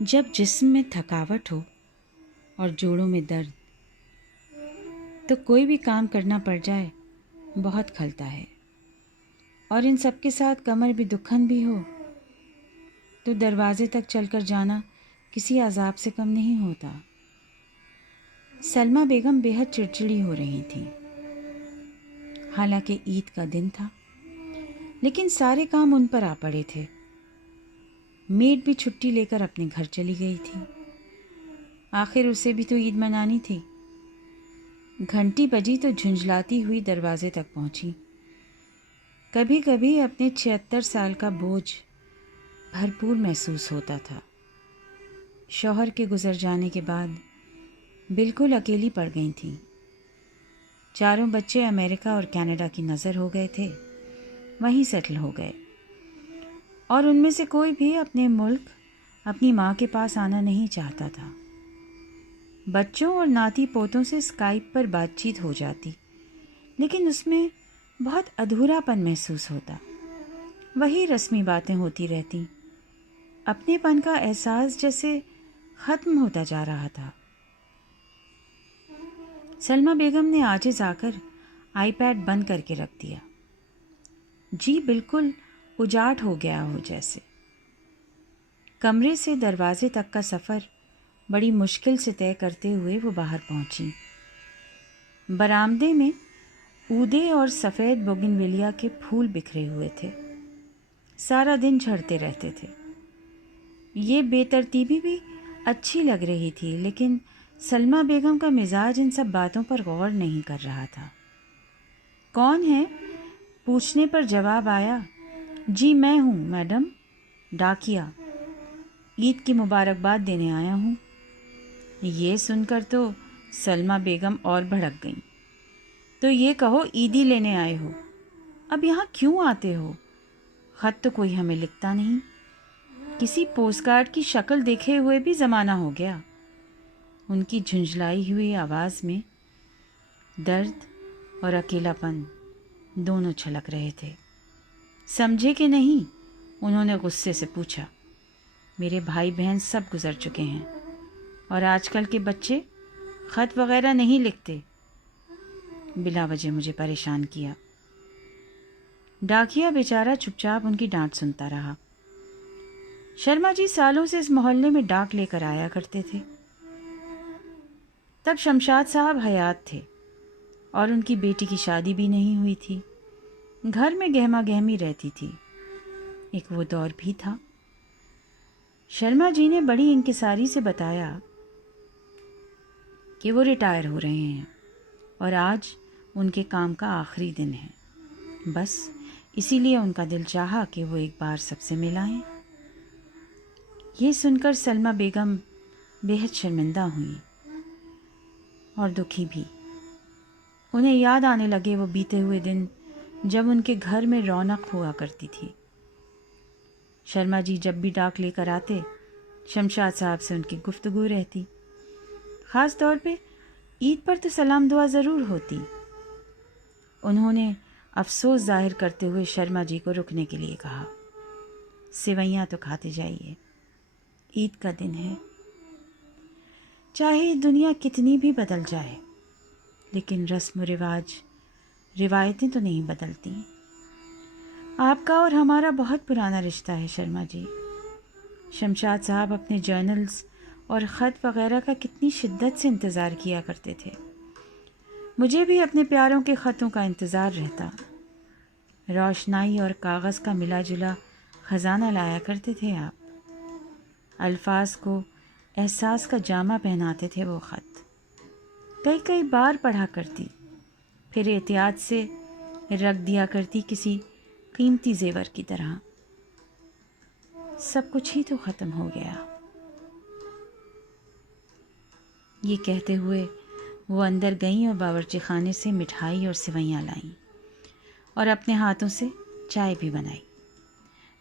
جب جسم میں تھکاوٹ ہو اور جوڑوں میں درد تو کوئی بھی کام کرنا پڑ جائے بہت کھلتا ہے، اور ان سب کے ساتھ کمر بھی دکھن بھی ہو تو دروازے تک چل کر جانا کسی عذاب سے کم نہیں ہوتا۔ سلمہ بیگم بے حد چڑچڑی ہو رہی تھیں، حالانکہ عید کا دن تھا، لیکن سارے کام ان پر آ پڑے تھے۔ میڈ بھی چھٹی لے کر اپنے گھر چلی گئی تھی، آخر اسے بھی تو عید منانی تھی۔ گھنٹی بجی تو جھنجھلاتی ہوئی دروازے تک پہنچی۔ کبھی کبھی اپنے 76 سال کا بوجھ بھرپور محسوس ہوتا تھا۔ شوہر کے گزر جانے کے بعد بالکل اکیلی پڑ گئی تھیں۔ چاروں بچے امریکہ اور کینیڈا کی نظر ہو گئے تھے، وہیں سیٹل ہو گئے، اور ان میں سے کوئی بھی اپنے ملک اپنی ماں کے پاس آنا نہیں چاہتا تھا۔ بچوں اور ناتی پوتوں سے اسکائپ پر بات چیت ہو جاتی، لیکن اس میں بہت ادھورا پن محسوس ہوتا۔ وہی رسمی باتیں ہوتی رہتی، اپنے پن کا احساس جیسے ختم ہوتا جا رہا تھا۔ سلمہ بیگم نے عاجز آ کر آئی پیڈ بند کر کے رکھ دیا۔ جی بالکل اجاٹ ہو گیا ہو جیسے۔ کمرے سے دروازے تک کا سفر بڑی مشکل سے طے کرتے ہوئے وہ باہر پہنچی۔ برآمدے میں اودے اور سفید بوگنویلیا کے پھول بکھرے ہوئے تھے، سارا دن جھڑتے رہتے تھے۔ یہ بے ترتیبی بھی اچھی لگ رہی تھی، لیکن سلمہ بیگم کا مزاج ان سب باتوں پر غور نہیں کر رہا تھا۔ کون ہے؟ پوچھنے پر جواب آیا، جی میں ہوں میڈم، ڈاکیا، عید کی مبارکباد دینے آیا ہوں۔ یہ سن کر تو سلمہ بیگم اور بھڑک گئیں۔ تو یہ کہو عیدی لینے آئے ہو، اب یہاں کیوں آتے ہو؟ خط تو کوئی ہمیں لکھتا نہیں، کسی پوسٹ کارڈ کی شکل دیکھے ہوئے بھی زمانہ ہو گیا۔ ان کی جھنجھلائی ہوئی آواز میں درد اور اکیلا پن دونوں چھلک رہے تھے۔ سمجھے کہ نہیں؟ انہوں نے غصے سے پوچھا۔ میرے بھائی بہن سب گزر چکے ہیں، اور آج کل کے بچے خط وغیرہ نہیں لکھتے۔ بلا وجہ مجھے پریشان کیا۔ ڈاکیا بیچارہ چپ چاپ ان کی ڈانٹ سنتا رہا۔ شرما جی سالوں سے اس محلے میں ڈاک لے کر آیا کرتے تھے۔ تب شمشاد صاحب حیات تھے، اور ان کی بیٹی کی شادی بھی نہیں ہوئی تھی۔ گھر میں گہما گہمی رہتی تھی۔ ایک وہ دور بھی تھا۔ شرما جی نے بڑی انکساری سے بتایا کہ وہ ریٹائر ہو رہے ہیں، اور آج ان کے کام کا آخری دن ہے۔ بس اسی لیے ان کا دل چاہا کہ وہ ایک بار سب سے ملائیں۔ یہ سن کر سلمہ بیگم بے حد شرمندہ ہوئیں اور دکھی بھی۔ انہیں یاد آنے لگے وہ بیتے ہوئے دن جب ان کے گھر میں رونق ہوا کرتی تھی۔ شرما جی جب بھی ڈاک لے کر آتے، شمشاد صاحب سے ان کی گفتگو رہتی، خاص طور پہ عید پر تو سلام دعا ضرور ہوتی۔ انہوں نے افسوس ظاہر کرتے ہوئے شرما جی کو رکنے کے لیے کہا، سوئیاں تو کھاتے جائیے، عید کا دن ہے۔ چاہے دنیا کتنی بھی بدل جائے، لیکن رسم و رواج، روایتیں تو نہیں بدلتی۔ آپ کا اور ہمارا بہت پرانا رشتہ ہے شرما جی۔ شمشاد صاحب اپنے جرنلز اور خط وغیرہ کا کتنی شدت سے انتظار کیا کرتے تھے۔ مجھے بھی اپنے پیاروں کے خطوں کا انتظار رہتا۔ روشنائی اور کاغذ کا ملا جلا خزانہ لایا کرتے تھے آپ۔ الفاظ کو احساس کا جامہ پہناتے تھے وہ خط۔ کئی کئی بار پڑھا کرتی، پھر احتیاط سے رکھ دیا کرتی کسی قیمتی زیور کی طرح۔ سب کچھ ہی تو ختم ہو گیا۔ یہ کہتے ہوئے وہ اندر گئیں اور باورچی خانے سے مٹھائی اور سوئیاں لائیں، اور اپنے ہاتھوں سے چائے بھی بنائی۔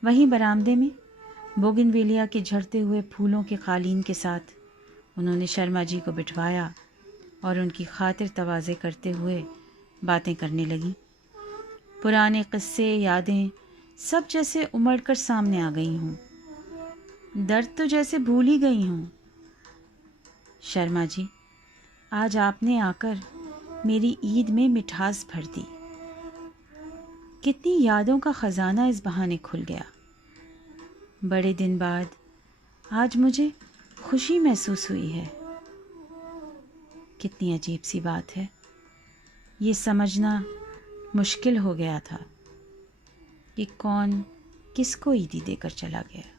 وہیں برآمدے میں بوگنویلیا کے جھڑتے ہوئے پھولوں کے قالین کے ساتھ انہوں نے شرما جی کو بٹھوایا اور ان کی خاطر تواضع کرتے ہوئے باتیں کرنے لگیں۔ پرانے قصے، یادیں سب جیسے امڑ کر سامنے آ گئی ہوں۔ درد تو جیسے بھول ہی گئی ہوں۔ شرما جی، آج آپ نے آ کر میری عید میں مٹھاس بھر دی۔ کتنی یادوں کا خزانہ اس بہانے کھل گیا۔ بڑے دن بعد آج مجھے خوشی محسوس ہوئی ہے۔ کتنی عجیب سی بات ہے، یہ سمجھنا مشکل ہو گیا تھا کہ کون کس کو عیدی دے کر چلا گیا۔